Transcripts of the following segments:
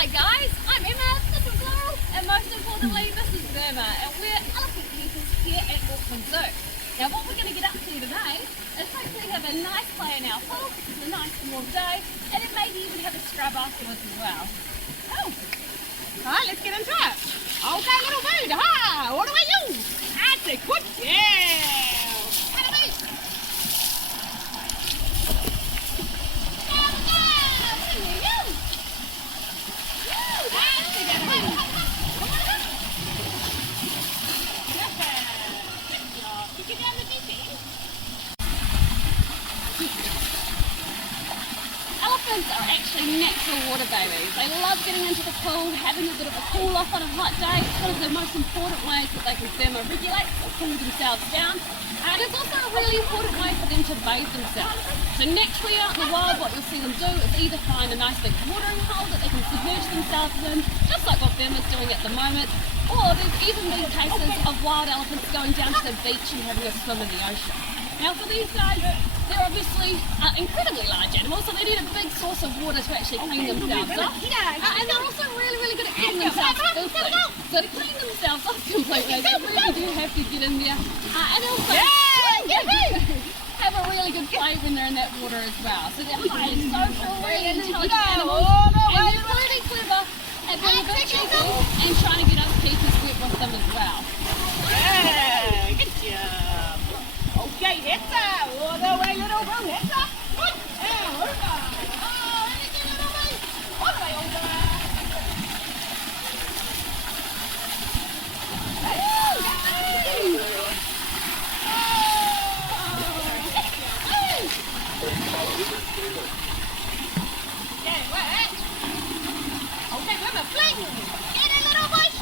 Hi guys, I'm Emma, this is Laurel, and most importantly this is Burma, and we're elephant keepers here at Auckland Zoo. Now what we're going to get up to today is hopefully have a nice play in our pool, it's a nice warm day, and then maybe even have a scrub afterwards as well. Cool. Alright, let's get into it. Okay little dude, ha! What do I use? That's a good girl! How do we? Elephants are actually natural water babies. They love getting into the pool, having a bit of a cool off on a hot day. It's one of the most important ways that they can thermoregulate or cool themselves down. And it's also a really important way for them to bathe themselves. So naturally out in the wild, what you'll see them do is either find a nice big watering hole that they can submerge themselves in, just like what Burma's doing at the moment, or there's even been cases of wild elephants going down to the beach and having a swim in the ocean. Now for these guys, they're obviously incredibly large animals, so they need a big source of water to actually clean themselves off. And they're also really good at cleaning themselves filthy. So to clean themselves off completely, they really do have to get in there. And also have a really good play when they're in that water as well. So they're highly social, really intelligent animals, and they're pretty clever at being a bit cheeky and trying to get other keepers wet with them as well. Yeah, good job. Okay, that's all the way, little bro. That's up. Good. And over. Oh, anything, little bro. All the way over. Okay, what? Okay, we're flying. Get it, little bush.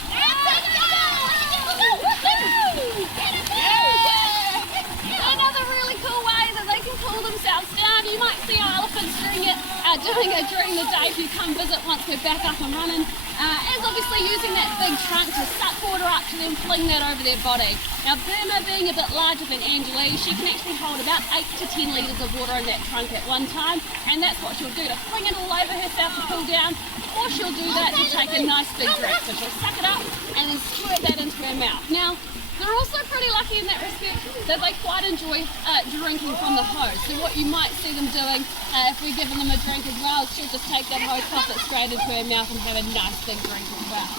Another really cool way that they can cool themselves down. You might see our elephants doing it during the day if you come visit once we're back up and running. Is obviously using that big trunk to suck water up to then fling that over their body. Now Burma being a bit larger than Anjalee, she can actually hold about 8 to 10 litres of water in that trunk at one time, and that's what she'll do to fling it all over herself to cool down, or she'll do that to take a nice big drink. So she'll suck it up and then squirt that into her mouth. Now they're also pretty lucky in that respect that they quite enjoy drinking from the hose. So what you might see them doing if we're giving them a drink as well is she'll just take that hose, pop it straight into her mouth and have a nice big drink as well.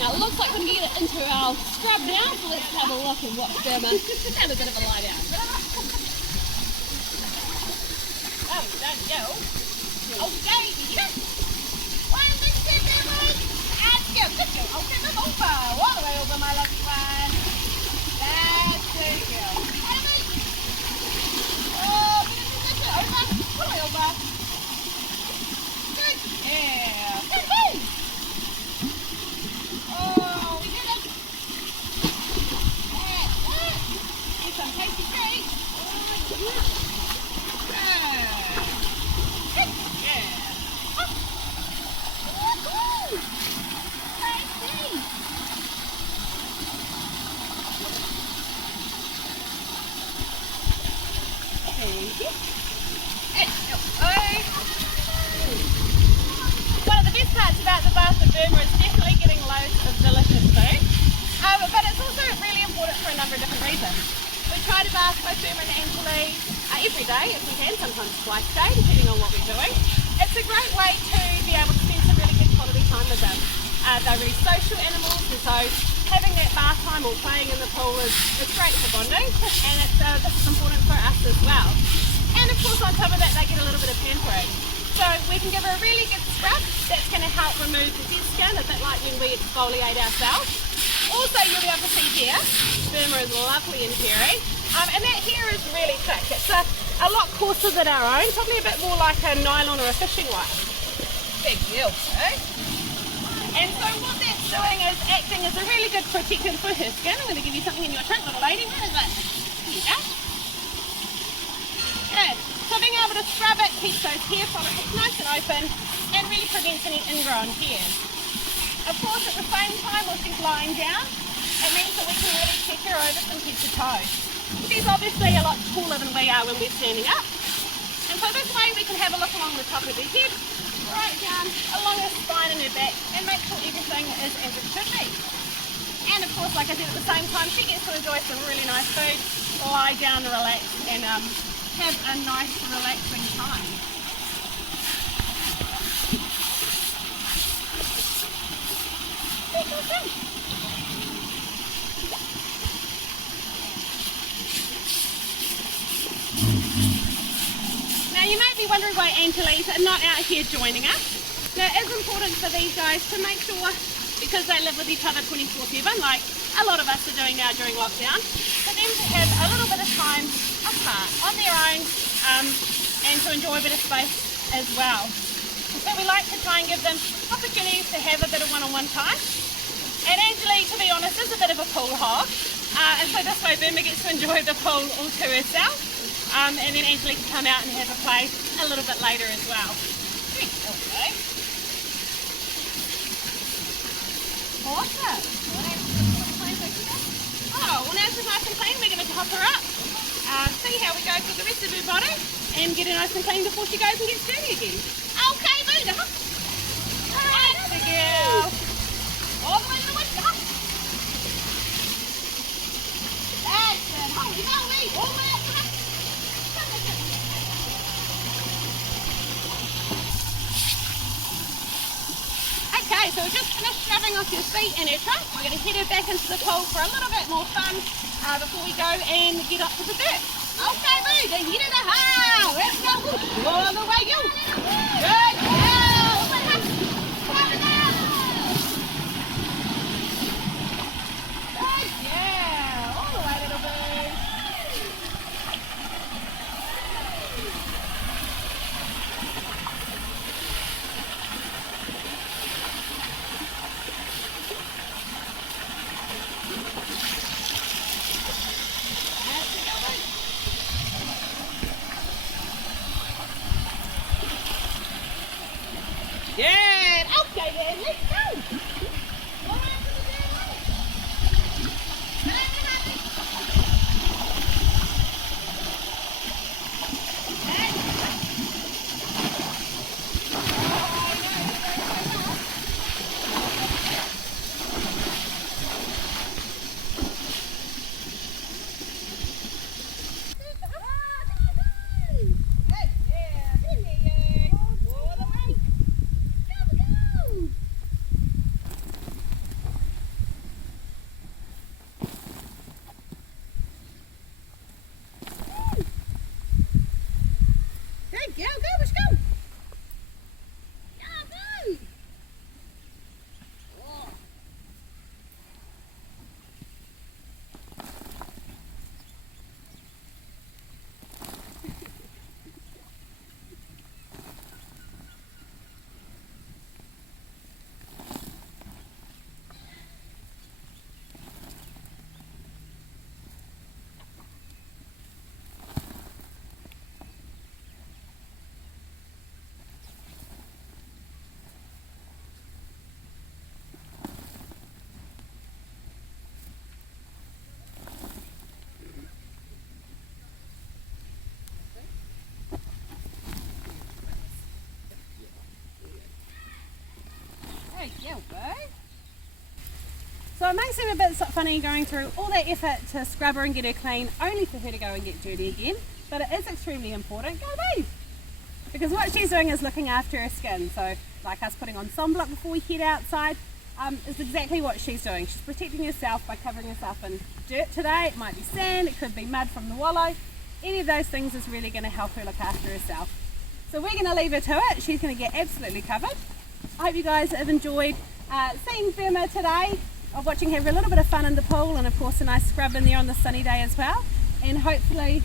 Now it looks like we're going to get it into our scrub now, so let's have a look and watch Burma have a bit of a lie down. Oh, done, go. Okay, here. 1, 2, 3, 4, 5. Let's go. Good go. Okay, move over. All the way over, my lucky one. That's there you go. Oh, good, good. Over. All the way over. Good. Yeah. Good, move. Oh, we did it. Get some tasty treats. Good. Yeah. Woohoo! Tasty. One of the best parts about the bath of Burma is definitely getting loads of delicious food, but it's also really important for a number of different reasons. We try to bath both Burma and Anjalee every day if we can, sometimes twice a day depending on what we're doing. It's a great way to be able to spend some really good quality time with them. They're really social animals, and so having that bath time or playing in the pool is great for bonding, and this is important for us as well. And of course on top of that they get a little bit of pampering. So we can give her a really good scrub that's going to help remove the dead skin, a bit like when we exfoliate ourselves. Also you'll be able to see here, Burma is lovely and hairy, and that hair is really thick. It's a lot coarser than our own, probably a bit more like a nylon or a fishing wire. Big deal, eh? And so what that's doing is acting as a really good protectant for her skin. I'm going to give you something in your trunk, little lady. Where is it? Here you go. Good. So being able to scrub it keeps those hair follicles nice and open and really prevents any ingrown hairs. Of course at the same time while she's lying down, it means that we can really check her over some head to toe. She's obviously a lot taller than we are when we're standing up. And so this way we can have a look along the top of her head, right down along her spine and her back and make sure everything is as it should be. And of course, like I said, at the same time, she gets to enjoy some really nice food, lie down, relax, and have a nice, relaxing time. Now you may be wondering why Anjalee's not out here joining us. Now it is important for these guys to make sure, because they live with each other 24/7, like a lot of us are doing now during lockdown, for them to have a little bit of time apart on their own and to enjoy a bit of space as well. So we like to try and give them opportunities to have a bit of one-on-one time. And Anjalee, to be honest, is a bit of a pool hog, and so this way Burma gets to enjoy the pool all to herself, and then Anjalee can come out and have a play a little bit later as well. Okay. Awesome. Oh, well now she's nice and clean, we're going to top her up, see how we go for the rest of her body, and get her nice and clean before she goes and gets dirty again. Okay, Buddha. That's the girl. All the way to the window. That's it. Holy moly. All the way up to the... Okay, so we're just finished shoving off your feet and her trunk. We're going to head her back into the pool for a little bit more fun before we go and get up to the dirt. Okay, Boo, then hit it a hole. Let's go. All the way, you. Good girl. Good girl. All the way, little Boo. Good. Okay then, let's go. So it may seem a bit funny going through all that effort to scrub her and get her clean only for her to go and get dirty again, but it is extremely important. Go babe! Because what she's doing is looking after her skin, so like us putting on sunblock before we head outside is exactly what she's doing. She's protecting herself by covering herself in dirt today. It might be sand, it could be mud from the wallow. Any of those things is really going to help her look after herself. So we're going to leave her to it. She's going to get absolutely covered. I hope you guys have enjoyed seeing Burma today, of watching her have a little bit of fun in the pool, and of course a nice scrub in there on the sunny day as well. And hopefully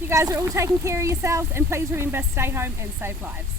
you guys are all taking care of yourselves, and please remember, stay home and save lives.